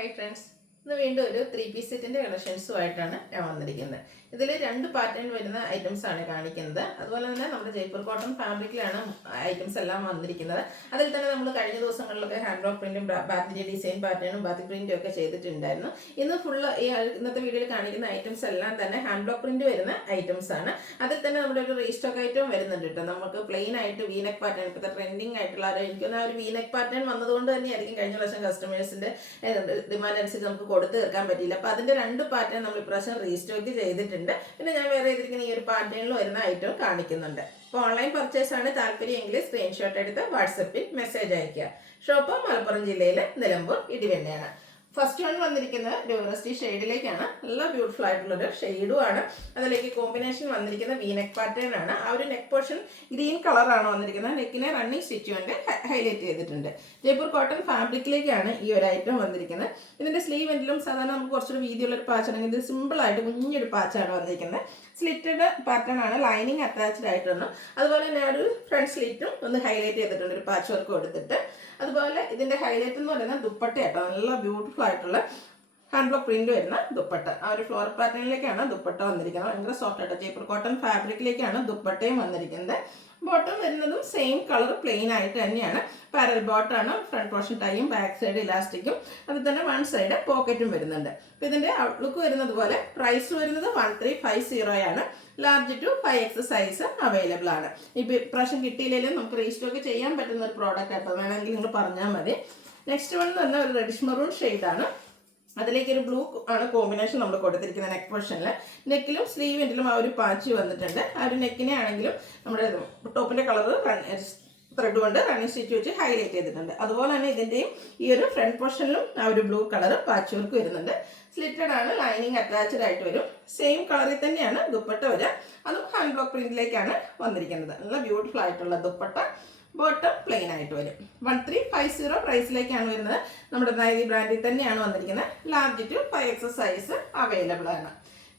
Hi friends, ഇന്ന് വീണ്ടും ഒരു 3 പീസ് സെറ്റിന്റെ കളക്ഷൻസുമായിട്ടാണ് ഞാൻ വന്നിരിക്കുന്നത്. ഇതിൽ രണ്ട് പാറ്റേൺ വരുന്ന ഐറ്റംസ് ആണ് കാണിക്കുന്നത്. അതുപോലെ തന്നെ നമ്മുടെ ജയ്പൂർ കോട്ടൺ ഫാബ്രിക്കിലാണ് ഐറ്റംസ് എല്ലാം വന്നിരിക്കുന്നത്. അതിൽ തന്നെ നമ്മൾ കഴിഞ്ഞ ദിവസങ്ങളിലൊക്കെ ഹാൻഡ് ബ്ലോക്ക് പ്രിന്റും ബാത്തിൻ്റെ ഡിസൈൻ പാറ്റേണും ബാത്തി പ്രിന്റും ഒക്കെ ചെയ്തിട്ടുണ്ടായിരുന്നു. ഇന്ന് ഫുള്ള് ഇന്നത്തെ വീഡിയോയിൽ കാണിക്കുന്ന ഐറ്റംസ് എല്ലാം തന്നെ ഹാൻഡ് ബ്ലോക്ക് പ്രിന്റ് വരുന്ന ഐറ്റംസ് ആണ്. അതിൽ തന്നെ നമ്മുടെ ഒരു റീസ്റ്റോക്ക് ഐറ്റം വരുന്നുണ്ട് കേട്ടോ. നമുക്ക് പ്ലെയിൻ ആയിട്ട് വീനെക്ക് പാറ്റേൺ, ഇപ്പോഴത്തെ ട്രെൻഡിങ് ആയിട്ടുള്ള എനിക്കൊന്ന് ആ ഒരു വീനെക്ക് പാറ്റേൺ വന്നതുകൊണ്ട് തന്നെയായിരിക്കും കഴിഞ്ഞ പ്രാവശ്യം കസ്റ്റമേഴ്സിന്റെ ഡിമാൻഡ് അനുസരിച്ച് നമുക്ക് കൊടുത്തു തീർക്കാൻ പറ്റിയില്ല. അപ്പോൾ അതിന്റെ രണ്ട് പാറ്റേൺ നമ്മൾ ഇപ്രാവശ്യം റീസ്റ്റോക്ക് ചെയ്തിട്ടുണ്ട്. പിന്നെ ഞാൻ വേറെ ചെയ്തിരിക്കുന്ന ഈ ഒരു പാറ്റേണിൽ വരുന്ന ഐറ്റം കാണിക്കുന്നുണ്ട്. അപ്പോൾ ഓൺലൈൻ പർച്ചേസ് ആണ് താല്പര്യമെങ്കിൽ സ്ക്രീൻഷോട്ട് എടുത്ത് വാട്സപ്പിൽ മെസ്സേജ് അയക്കുക. ഷോപ്പ് മലപ്പുറം ജില്ലയിലെ നിലമ്പൂർ ഇടിവെണ്ണയാണ്. ഫസ്റ്റ് വൺ വന്നിരിക്കുന്നത് ഡ്യൂറസ്റ്റി ഷെയ്ഡിലേക്കാണ്. നല്ല ബ്യൂട്ടിഫുൾ ആയിട്ടുള്ളൊരു ഷെയ്ഡുമാണ്. അതിലേക്ക് കോമ്പിനേഷൻ വന്നിരിക്കുന്ന വീനെക്ക് പാറ്റേൺ ആണ്. ആ ഒരു നെക്ക് പോർഷൻ ഗ്രീൻ കളറാണ് വന്നിരിക്കുന്നത്. നെക്കിനെ റണ്ണിങ് സ്റ്റിച്ചുകൊണ്ട് ഹൈലൈറ്റ് ചെയ്തിട്ടുണ്ട്. ജയ്പൂർ കോട്ടൺ ഫാബ്രിക്കിലേക്കാണ് ഈ ഒരു ഐറ്റം വന്നിരിക്കുന്നത്. ഇതിന്റെ സ്ലീവ് എൻഡിലും സാധാരണ നമുക്ക് കുറച്ചൊരു വീതിയുള്ളൊരു പാച്ചാണെങ്കിൽ ഇത് സിമ്പിളായിട്ട് കുഞ്ഞൊരു പാച്ചാണ് വന്നിരിക്കുന്നത്. സ്ലിറ്റഡ് പാറ്റേൺ ആണ്, ലൈനിങ് അറ്റാച്ച്ഡ് ആയിട്ടുണ്ട്. അതുപോലെ തന്നെ ഒരു ഫ്രണ്ട് സ്ലിറ്റും ഒന്ന് ഹൈലൈറ്റ് ചെയ്തിട്ടുണ്ട്, ഒരു പാച്ച് വർക്ക് കൊടുത്തിട്ട്. അതുപോലെ ഇതിന്റെ ഹൈലൈറ്റ് എന്ന് പറയുന്നത് ദുപ്പട്ടയാട്ടോ. നല്ല ബ്യൂട്ടിഫുൾ ആയിട്ടുള്ള ഹാൻഡ് ബ്ലോക്ക് പ്രിന്റ് വരുന്ന ദുപ്പട്ട. ആ ഒരു ഫ്ലോർ പാറ്റേണിലേക്കാണ് ദുപ്പട്ട വന്നിരിക്കുന്നത്. ഭയങ്കര സോഫ്റ്റ് ആയിട്ട് ജയ്പൂർ കോട്ടൺ ഫാബ്രിക്കിലേക്കാണ് ദുപ്പട്ടയും വന്നിരിക്കുന്നത്. ബോട്ടം വരുന്നതും സെയിം കളർ പ്ലെയിൻ ആയിട്ട് തന്നെയാണ്. പാരൽ ബോട്ടാണ്. ഫ്രണ്ട് പോർഷൻ ടൈയും ബാക്ക് സൈഡ് ഇലാസ്റ്റിക്കും, അതിൽ തന്നെ വൺ സൈഡ് പോക്കറ്റും വരുന്നുണ്ട്. അപ്പോൾ ഇതിന്റെ ഔട്ട്ലുക്ക് വരുന്നത് പോലെ പ്രൈസ് വരുന്നത് 1350 ആണ്. Large to 5X size available ആണ്. ഇപ്പോൾ ഇപ്രാവശ്യം കിട്ടിയില്ലെങ്കിലും നമുക്ക് റീസ്റ്റോക്ക് ചെയ്യാൻ പറ്റുന്ന ഒരു പ്രോഡക്റ്റ് ആട്ടോ. വേണമെങ്കിൽ നിങ്ങൾ പറഞ്ഞാൽ മതി. നെക്സ്റ്റ് വൺ എന്ന് പറഞ്ഞാൽ ഒരു റെഡിഷ് മെറൂൺ ഷെയ്ഡാണ്. അതിലേക്ക് ഒരു ബ്ലൂ ആണ് കോമ്പിനേഷൻ നമ്മൾ കൊടുത്തിരിക്കുന്നത്. നെക്ക് പോർഷനിൽ നെക്കിലും സ്ലീവിലും ആ ഒരു പാച്ച് വന്നിട്ടുണ്ട്. ആ ഒരു നെക്കിനെ ആണെങ്കിലും നമ്മുടെ ടോപ്പിന്റെ കളർ ത്രെഡ് കൊണ്ട് റണ്ണിങ് സ്റ്റിച്ച് വെച്ച് ഹൈലൈറ്റ് ചെയ്തിട്ടുണ്ട്. അതുപോലെ തന്നെ ഇതിന്റെയും ഈ ഒരു ഫ്രണ്ട് പോർഷനിലും ആ ഒരു ബ്ലൂ കളർ പാച്ച് വർക്ക് വരുന്നുണ്ട്. സ്ലിറ്റഡ് ആണ്, ലൈനിങ് അറ്റാച്ച്ഡ് ആയിട്ട് വരും. സെയിം കളറിൽ തന്നെയാണ് ദുപ്പട്ട വരിക. അതും ഹാൻഡ് ബ്ലോക്ക് പ്രിന്റിലേക്കാണ് വന്നിരിക്കുന്നത്. നല്ല ബ്യൂട്ടിഫുൾ ആയിട്ടുള്ള ദുപ്പട്ട. ബോട്ടം പ്ലെയിൻ ആയിട്ട് വരും. 1350 പ്രൈസിലേക്കാണ് വരുന്നത്. നമ്മുടെ നൈതി ബ്രാൻഡിൽ തന്നെയാണ് വന്നിരിക്കുന്നത്. Large to 5X size available ആണ്.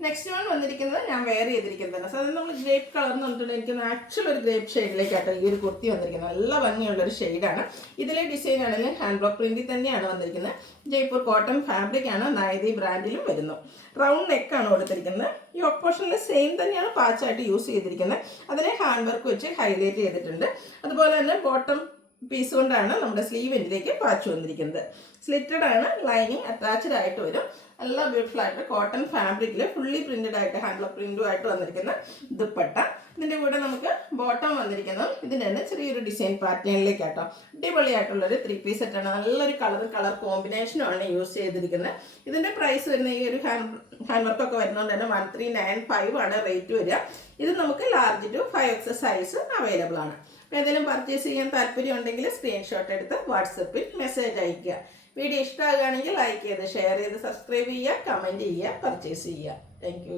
നെക്സ്റ്റ് വൺ വന്നിരിക്കുന്നത് ഞാൻ വെയർ ചെയ്തിരിക്കുന്നത് സാധാരണ നമ്മൾ ഗ്രേപ്പ് കളർ എന്ന് പറഞ്ഞിട്ടുണ്ടെങ്കിൽ എനിക്ക് ആക്ച്വൽ ഒരു ഗ്രേപ്പ് ഷെയ്ഡിലേക്കാട്ടോ ഈ ഒരു കുർത്തി വന്നിരിക്കുന്നത്. നല്ല ഭംഗിയുള്ളൊരു ഷെയ്ഡാണ്. ഇതിലെ ഡിസൈൻ ആണെങ്കിലും ഹാൻഡ് ബ്ലോക്ക് പ്രിന്റിൽ തന്നെയാണ് വന്നിരിക്കുന്നത്. ജയ്പൂർ കോട്ടൺ ഫാബ്രിക് ആണ്. നൈതി ബ്രാൻഡിലും വരുന്നു. റൗണ്ട് നെക്കാണ് കൊടുത്തിരിക്കുന്നത്. ഈ ഓപ്പോഷനിൽ സെയിം തന്നെയാണ് പാച്ചായിട്ട് യൂസ് ചെയ്തിരിക്കുന്നത്. അതിനെ ഹാൻഡ് വർക്ക് വെച്ച് ഹൈലൈറ്റ് ചെയ്തിട്ടുണ്ട്. അതുപോലെ തന്നെ ബോട്ടം പീസ് കൊണ്ടാണ് നമ്മുടെ സ്ലീവ് എൻഡിലേക്ക് പാച്ച് വന്നിരിക്കുന്നത്. സ്ലിറ്റഡ് ആണ്, ലൈനിങ് അറ്റാച്ച്ഡ് ആയിട്ട് വരും. നല്ല ബ്യൂട്ടിഫുൾ ആയിട്ട് കോട്ടൺ ഫാബ്രിക്കിൽ ഫുള്ളി പ്രിന്റഡ് ആയിട്ട് ഹാൻഡ് ബ്ലോക്ക് പ്രിന്റും ആയിട്ട് വന്നിരിക്കുന്ന ദുപ്പട്ട. ഇതിന്റെ കൂടെ നമുക്ക് ബോട്ടം വന്നിരിക്കുന്നത് ഇതിന്റെ തന്നെ ചെറിയൊരു ഡിസൈൻ പാറ്റേണിലേക്കാട്ടോ. അടിപൊളിയായിട്ടുള്ളൊരു 3 പീസ് സെറ്റാണ്. നല്ലൊരു കളർ കോമ്പിനേഷനുമാണ് യൂസ് ചെയ്തിരിക്കുന്നത്. ഇതിന്റെ പ്രൈസ് വരുന്ന ഈ ഒരു ഹാൻഡ് വർക്ക് ഒക്കെ വരുന്നതുകൊണ്ട് തന്നെ 1395 ആണ് റേറ്റ് വരിക. ഇത് നമുക്ക് large to 5X size available ആണ്. ഏതെങ്കിലും പർച്ചേസ് ചെയ്യാൻ താല്പര്യം ഉണ്ടെങ്കിൽ സ്ക്രീൻഷോട്ട് എടുത്ത് വാട്സപ്പിൽ മെസ്സേജ് അയയ്ക്കുക. വീഡിയോ ഇഷ്ടമാകുകയാണെങ്കിൽ ലൈക്ക് ചെയ്ത് ഷെയർ ചെയ്ത് സബ്സ്ക്രൈബ് ചെയ്യുക, കമൻറ്റ് ചെയ്യുക, പർച്ചേസ് ചെയ്യുക. താങ്ക്